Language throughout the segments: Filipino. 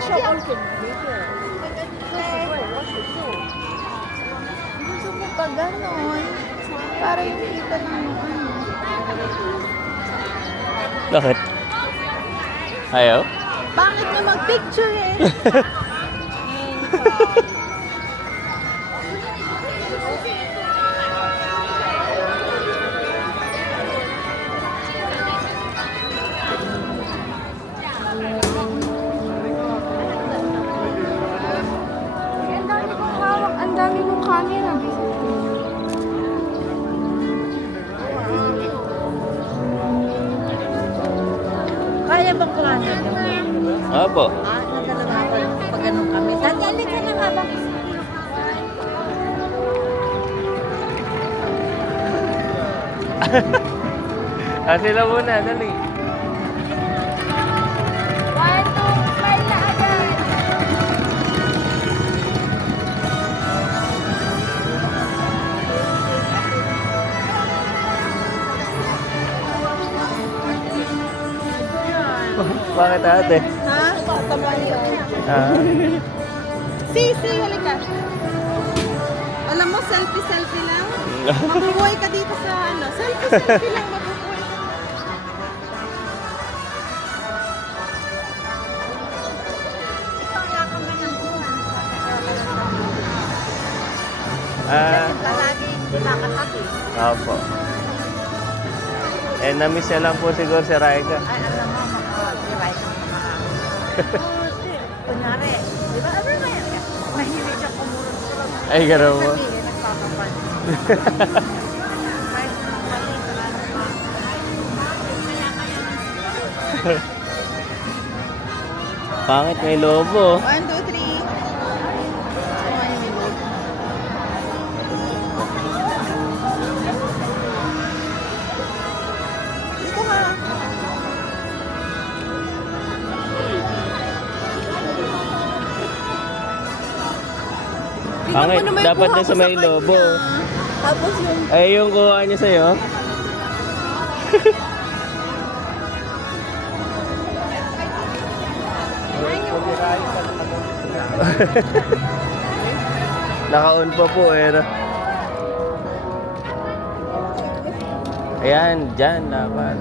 show all can gusto mo pa ganon. Para yung kita ng ano. Bakit? Ayaw? Bakit na mag-picture eh? Ang dami mong camera. Kaya bang kuhanan yung Opo. nadalaman pag ganun kami? Dali ka na nga ba? Sila muna, dali. 1, 2, smile na agad. Bakit ate? Ha? Tama yun. Ah. Sisi, halika. Alam mo, selfie lang. Mabubuhay ka dito sa ano. Selfie lang, mabubuhay ka. Laging nakakatabi. Opo. Na-miss niya lang po siguro si Raika. Ay, alam mo, makakiray ng mga kunyari, di ba? Ano na yan? Mahilig siya kumurot-surot. Ay, gano'n mo. Sabihin, nagpapapan. Pangit, may lobo. 1, 2, 3. Dito ka. Pangit, dapat na sa may lobo. Tapos yung Ay, yung kuha niya sa'yo. Naka-on pa po eh. Ayan, dyan dapat.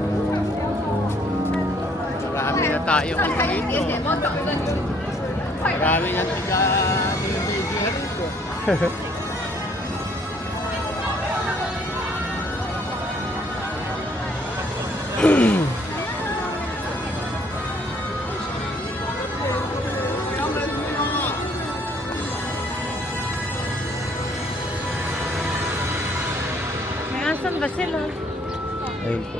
Marami na tayo dito. Marami na taga-media rito. may asan ba sila? Ayun po.